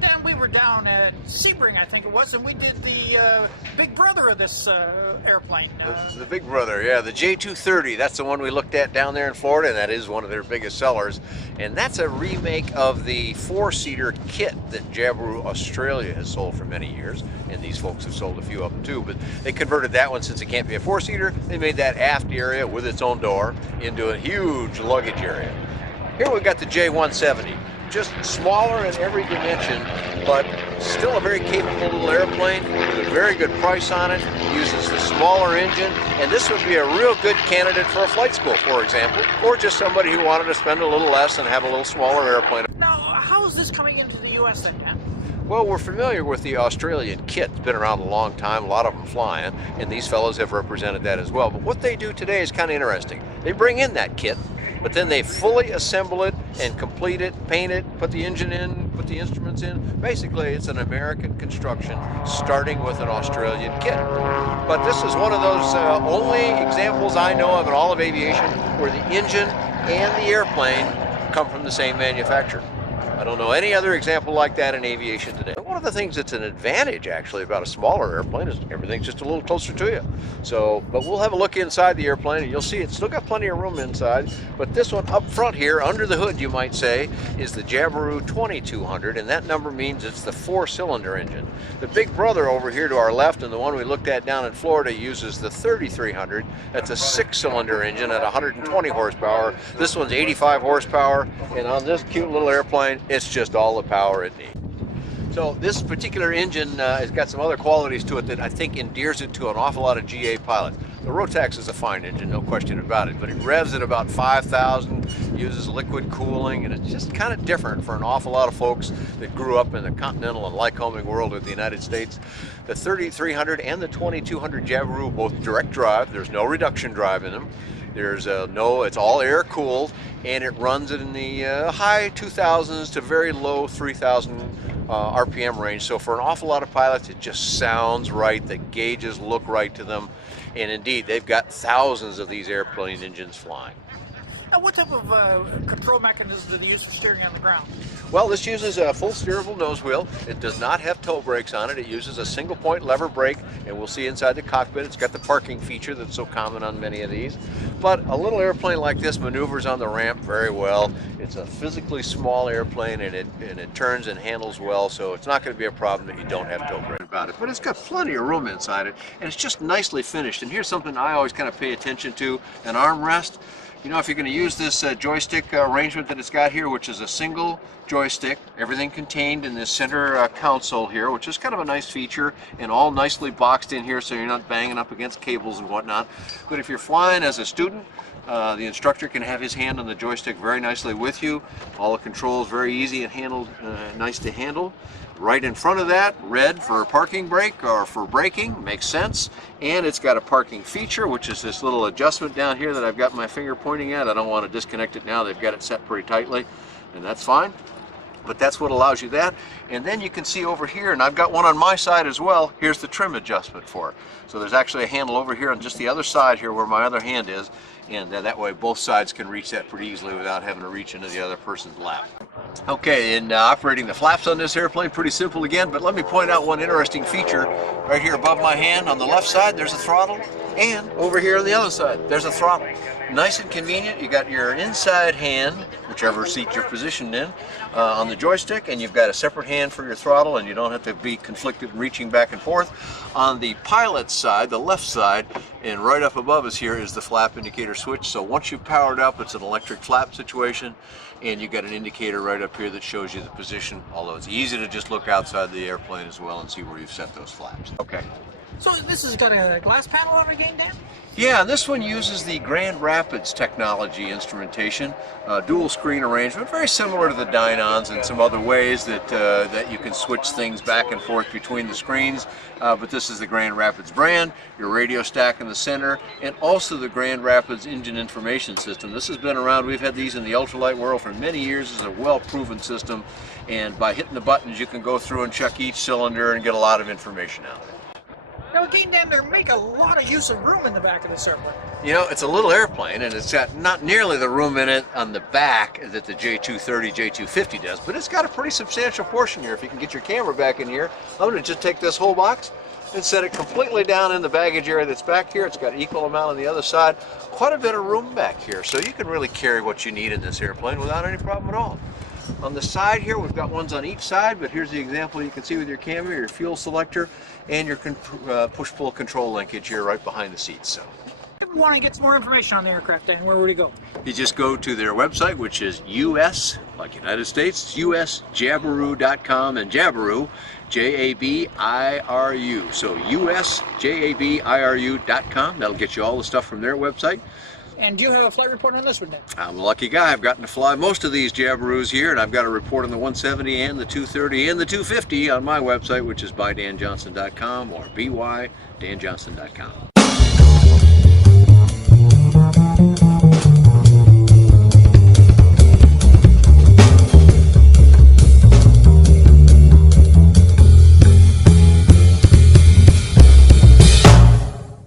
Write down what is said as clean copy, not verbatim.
Dan, we were down at Sebring, I think it was, and we did the big brother of this airplane. The big brother, yeah, the J230. That's the one we looked at down there in Florida, and that is one of their biggest sellers. And that's a remake of the four-seater kit that Jabiru Australia has sold for many years. And these folks have sold a few of them too, but they converted that one, since it can't be a four-seater, they made that aft area with its own door into a huge luggage area. Here we've got the J170. Just smaller in every dimension, but still a very capable little airplane with a very good price on it. Uses the smaller engine, and this would be a real good candidate for a flight school, for example, or just somebody who wanted to spend a little less and have a little smaller airplane. Now, how is this coming into the U.S. then, Dan? Well, we're familiar with the Australian kit. It's been around a long time, a lot of them flying, and these fellows have represented that as well. But what they do today is kind of interesting. They bring in that kit, but then they fully assemble it and complete it, paint it, put the engine in, put the instruments in. Basically, it's an American construction starting with an Australian kit. But this is one of those only examples I know of in all of aviation where the engine and the airplane come from the same manufacturer. I don't know any other example like that in aviation today. One of the things that's an advantage actually about a smaller airplane is everything's just a little closer to you. But we'll have a look inside the airplane and you'll see it's still got plenty of room inside. But this one up front here, under the hood you might say, is the Jabiru 2200, and that number means it's the four-cylinder engine. The big brother over here to our left, and the one we looked at down in Florida, uses the 3300. That's a six-cylinder engine at 120 horsepower. This one's 85 horsepower, and on this cute little airplane, it's just all the power it needs. So this particular engine has got some other qualities to it that I think endears it to an awful lot of GA pilots. The Rotax is a fine engine, no question about it, but it revs at about 5,000, uses liquid cooling, and it's just kind of different for an awful lot of folks that grew up in the continental and Lycoming world of the United States. The 3300 and the 2200 Jabiru, both direct drive. There's no reduction drive in them. There's it's all air cooled, and it runs in the high 2000s to very low 3000 RPM range. So for an awful lot of pilots, it just sounds right. The gauges look right to them, and indeed, they've got thousands of these airplane engines flying. Now, what type of control mechanisms do they use for steering on the ground? Well, this uses a full steerable nose wheel. It does not have toe brakes on it. It uses a single point lever brake, and we'll see inside the cockpit it's got the parking feature that's so common on many of these. But a little airplane like this maneuvers on the ramp very well. It's a physically small airplane, and it turns and handles well, so it's not going to be a problem that you don't have toe brakes about it. But it's got plenty of room inside it, and it's just nicely finished. And here's something I always kind of pay attention to: an armrest. You know, if you're going to use this joystick arrangement that it's got here, which is a single joystick, everything contained in this center console here, which is kind of a nice feature, and all nicely boxed in here so you're not banging up against cables and whatnot. But if you're flying as a student, the instructor can have his hand on the joystick very nicely with you. All the controls very easy and handled, nice to handle. Right in front of that, red for parking brake or for braking, makes sense. And it's got a parking feature, which is this little adjustment down here that I've got my finger pointing at. I don't want to disconnect it now. They've got it set pretty tightly, and that's fine. But that's what allows you that. And then you can see over here, and I've got one on my side as well, here's the trim adjustment for it. So there's actually a handle over here on just the other side here where my other hand is, and that way both sides can reach that pretty easily without having to reach into the other person's lap. Okay, and operating the flaps on this airplane, pretty simple again, but let me point out one interesting feature. Right here above my hand on the left side, there's a throttle, and over here on the other side, there's a throttle. Nice and convenient. You got your inside hand, whichever seat you're positioned in, on the joystick, and you've got a separate hand for your throttle, and you don't have to be conflicted and reaching back and forth. On the pilot's side, the left side, and right up above us here is the flap indicator switch. So once you've powered up, it's an electric flap situation, and you've got an indicator right up here that shows you the position, although it's easy to just look outside the airplane as well and see where you've set those flaps. Okay. So this has got a glass panel on it again, Dan? Yeah, this one uses the Grand Rapids technology instrumentation, dual screen arrangement, very similar to the Dynons in some other ways that you can switch things back and forth between the screens. But this is the Grand Rapids brand, your radio stack in the center, and also the Grand Rapids engine information system. This has been around. We've had these in the ultralight world for many years. It's a well-proven system, and by hitting the buttons, you can go through and check each cylinder and get a lot of information out of it. Now again, Dan, they make a lot of use of room in the back of this airplane. You know, it's a little airplane, and it's got not nearly the room in it on the back that the J230, J250 does, but it's got a pretty substantial portion here. If you can get your camera back in here, I'm going to just take this whole box and set it completely down in the baggage area that's back here. It's got equal amount on the other side. Quite a bit of room back here, so you can really carry what you need in this airplane without any problem at all. On the side here, we've got ones on each side, but here's the example you can see with your camera, your fuel selector, and your push-pull control linkage here right behind the seats. So, If you want to get some more information on the aircraft, Dan, where would you go? you just go to their website, which is US, like United States, usjabiru.com, and Jabiru, Jabiru. So usjabiru.com. That'll get you all the stuff from their website. And do you have a flight report on this one, Dan? I'm a lucky guy. I've gotten to fly most of these Jabirus here, and I've got a report on the 170 and the 230 and the 250 on my website, which is bydanjohnson.com or bydanjohnson.com.